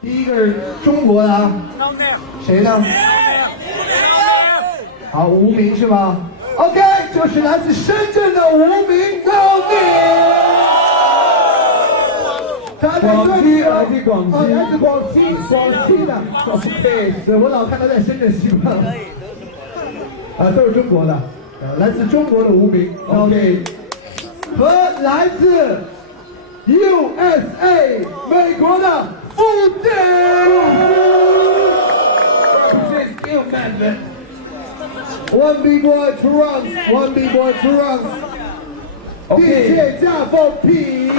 第一个是中国的啊，谁呢？好，无名是吧 ？OK， 就是来自深圳的无名高定。广西来自广西，来自广西的。OK， 对我老看他在深圳习惯了。都是中国的，来自中国的无名。OK， 和来自 USA 美国的富定。One big boy two runs, one big boy two runs. DJ 驾风皮。